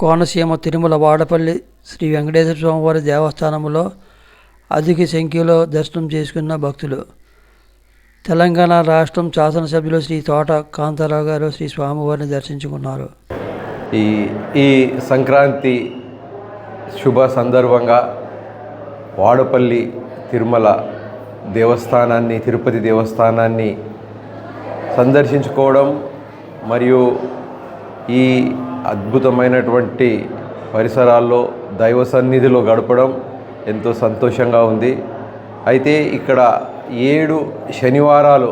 కోనసీమ తిరుమల వాడపల్లి శ్రీ వెంకటేశ్వర స్వామివారి దేవస్థానంలో అధిక సంఖ్యలో దర్శనం చేసుకున్న భక్తులు. తెలంగాణ రాష్ట్రం శాసనసభ్యులు శ్రీ తోట కాంతారావు గారు శ్రీ స్వామివారిని దర్శించుకున్నారు. ఈ సంక్రాంతి శుభ సందర్భంగా వాడపల్లి తిరుమల దేవస్థానాన్ని, తిరుపతి దేవస్థానాన్ని సందర్శించుకోవడం మరియు ఈ అద్భుతమైనటువంటి పరిసరాల్లో దైవ సన్నిధిలో గడపడం ఎంతో సంతోషంగా ఉంది. అయితే ఇక్కడ 7 శనివారాలు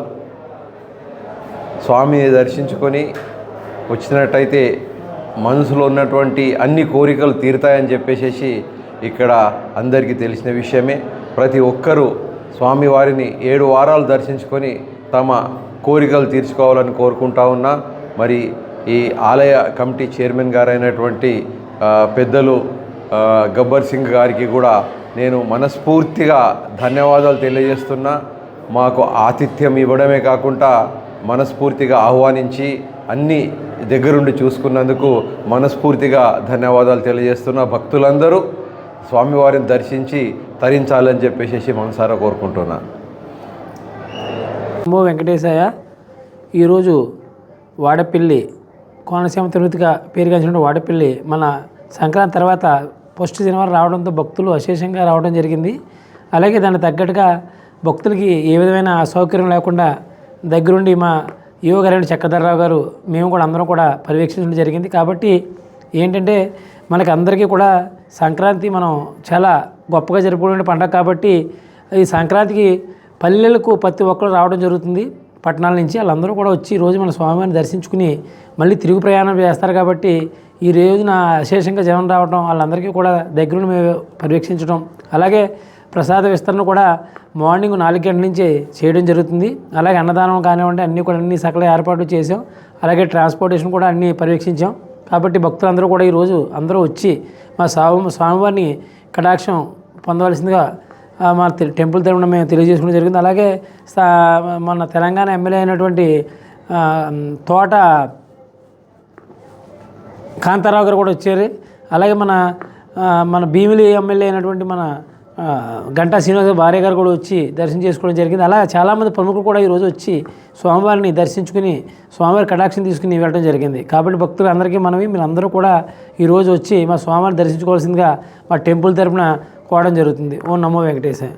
స్వామిని దర్శించుకొని వచ్చినట్టయితే మనసులో ఉన్నటువంటి అన్ని కోరికలు తీరుతాయని చెప్పేసి ఇక్కడ అందరికీ తెలిసిన విషయమే. ప్రతి ఒక్కరూ స్వామివారిని 7 వారాలు దర్శించుకొని తమ కోరికలు తీర్చుకోవాలని కోరుకుంటా ఉన్నా. మరి ఈ ఆలయ కమిటీ చైర్మన్ గారైనటువంటి పెద్దలు గబ్బర్ సింగ్ గారికి కూడా నేను మనస్ఫూర్తిగా ధన్యవాదాలు తెలియజేస్తున్నా. మాకు ఆతిథ్యం ఇవ్వడమే కాకుండా మనస్ఫూర్తిగా ఆహ్వానించి అన్ని దగ్గరుండి చూసుకున్నందుకు మనస్ఫూర్తిగా ధన్యవాదాలు తెలియజేస్తున్నా. భక్తులందరూ స్వామివారిని దర్శించి తరించాలని చెప్పేసి మనసారా కోరుకుంటున్నా. నమో వెంకటేశయ్య. ఈరోజు వాడపల్లి కోనసీమ తిరుపతిగా పేరుగాంచిన వాడపల్లి మన సంక్రాంతి తర్వాత ఫస్ట్ శనివారం రావడంతో భక్తులు అశేషంగా రావడం జరిగింది. అలాగే దానికి తగ్గట్టుగా భక్తులకి ఏ విధమైన అసౌకర్యం లేకుండా దగ్గరుండి మా ఈవో గారు చక్రధరరావు గారు మేము కూడా అందరం కూడా పర్యవేక్షించడం జరిగింది. కాబట్టి ఏంటంటే మనకి అందరికీ కూడా సంక్రాంతి మనం చాలా గొప్పగా జరుపుకునే పండుగ. కాబట్టి ఈ సంక్రాంతికి పల్లెలకు ప్రతి ఒక్కరు రావడం జరుగుతుంది. పట్టణాల నుంచి వాళ్ళందరూ కూడా వచ్చి ఈరోజు మన స్వామివారిని దర్శించుకుని మళ్ళీ తిరుగు ప్రయాణం చేస్తారు. కాబట్టి ఈ రోజున అశేషంగా జనం రావడం, వాళ్ళందరికీ కూడా దగ్గరుండి మేము పర్యవేక్షించడం, అలాగే ప్రసాద విస్తరణ కూడా మార్నింగ్ 4 గంటల నుంచి చేయడం జరుగుతుంది. అలాగే అన్నదానం కానివ్వండి అన్ని సకల ఏర్పాట్లు చేసాం. అలాగే ట్రాన్స్పోర్టేషన్ కూడా అన్నీ పర్యవేక్షించాం. కాబట్టి భక్తులందరూ కూడా ఈరోజు అందరూ వచ్చి మా స్వామివారిని కటాక్షం పొందవలసిందిగా మా టెంపుల్ తరపున మేము తెలియజేసుకోవడం జరిగింది. అలాగే మన తెలంగాణ ఎమ్మెల్యే అయినటువంటి తోట కాంతారావు గారు కూడా వచ్చారు. అలాగే మన భీమిలి ఎమ్మెల్యే అయినటువంటి మన గంటా శ్రీనివాస భార్య గారు కూడా వచ్చి దర్శనం చేసుకోవడం జరిగింది. అలా చాలామంది ప్రముఖులు కూడా ఈరోజు వచ్చి స్వామివారిని దర్శించుకుని స్వామివారి కటాక్షం తీసుకుని వెళ్ళడం జరిగింది. కాబట్టి భక్తులందరికీ మీరందరూ కూడా ఈరోజు వచ్చి మా స్వామివారిని దర్శించుకోవాల్సిందిగా మా టెంపుల్ తరపున కోవడం జరుగుతుంది. ఓం నమో వెంకటేశాయ.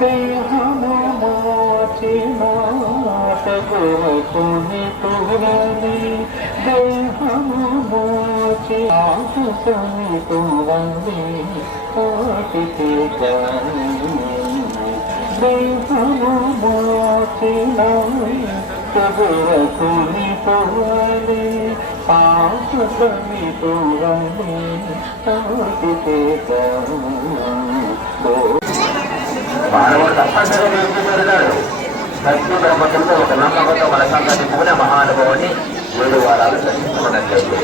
దేహము మోచినాటగుని తురని దేహము మోచి ఆకుని తురని కోటికి దేహము మోచినాటగుని తురని ఆకుని తురని కోటికి మానవుడు తప్పనిసరిగా పెరుగుతాడు. భక్తి బ్రహ్మతులతో ఒక నమ్మకంతో మన సంగతి పూర్ణ మహానుభావుని 7 వారాలు దర్శించుకున్నట్లయితే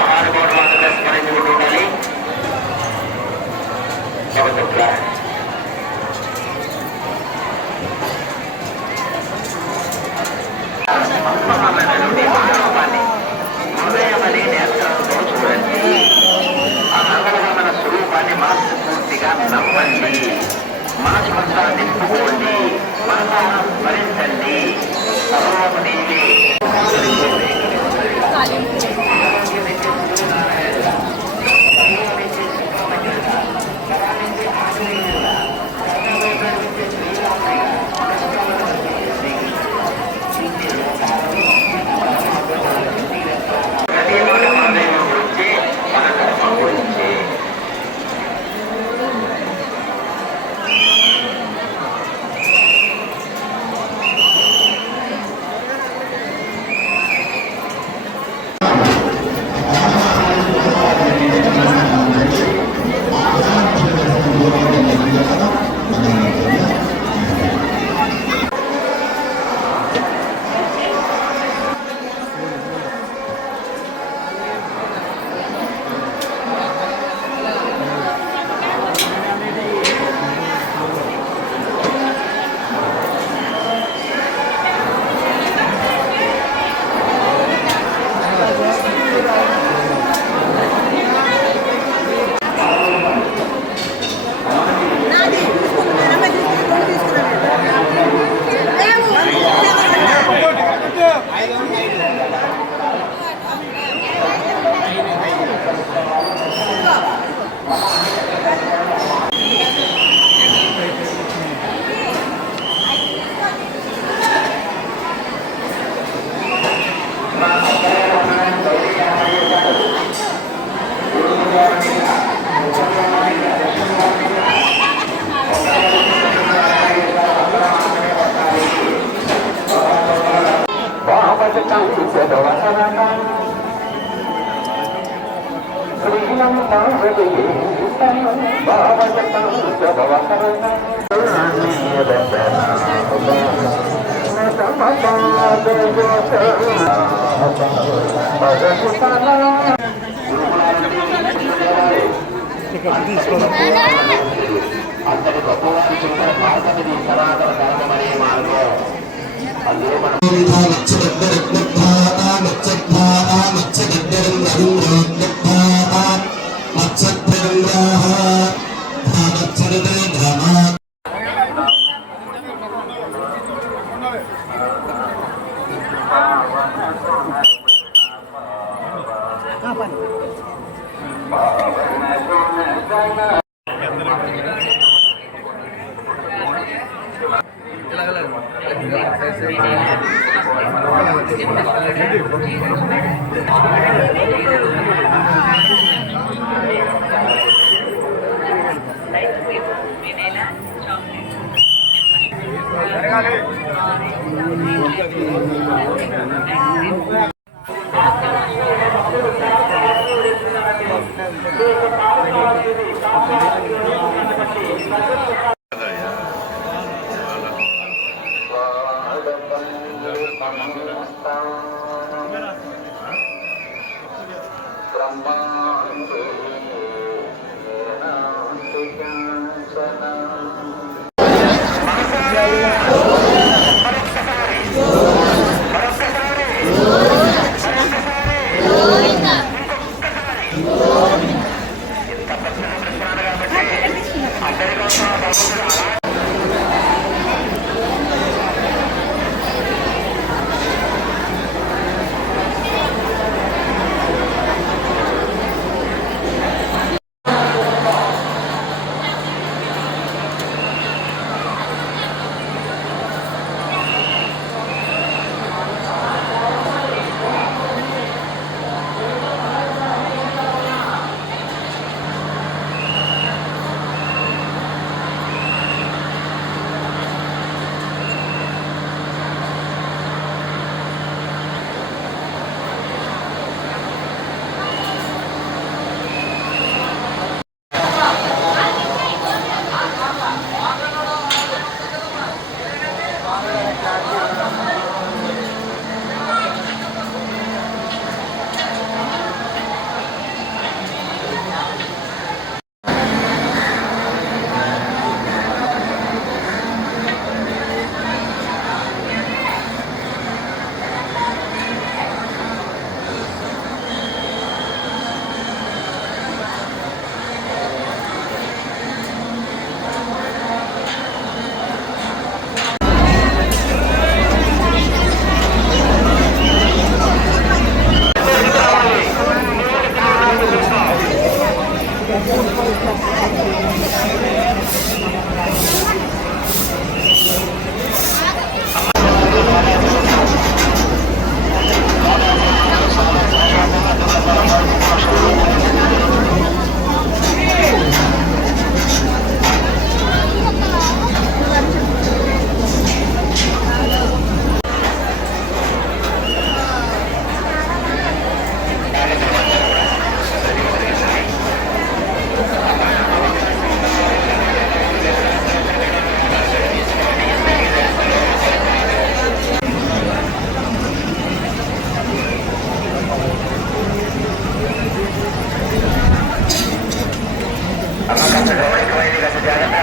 మహానుభావుడు మాత్రమే స్మరించుకుంటూ ఉండాలి. ఆరోపాన్ని హృదయమనే నేత్రంతో చూడండి. ఆ మంగళమైన స్వరూపాన్ని మనసు పూర్తిగా నమ్మండి. మనస్పంచాన్ని నింపుకోండి. మనసారా స్మరించండి. సర్వము నీవే. అంతటి గొప్పవారి చెప్పిన మార్గమిది సనాతన ధర్మమనే మార్గం. అందులో మనం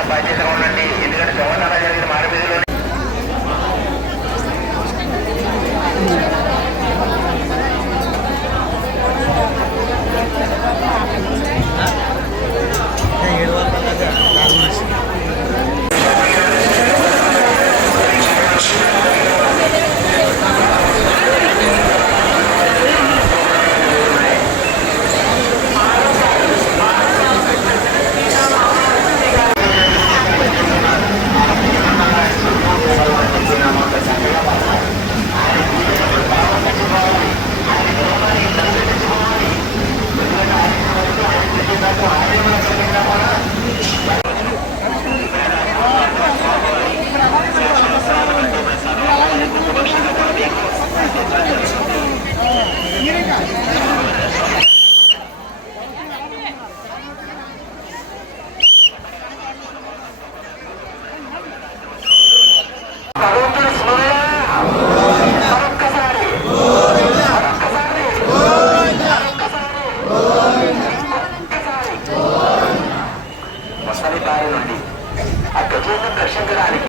బాధ్యతగా ఉండండి. ఎందుకంటే దొంగతనం జరిగిన మారుమీదిలో సరికాయ నుండి ఆ గజేంద్ర దర్శించడానికి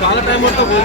చాలా టైం పడుతుంది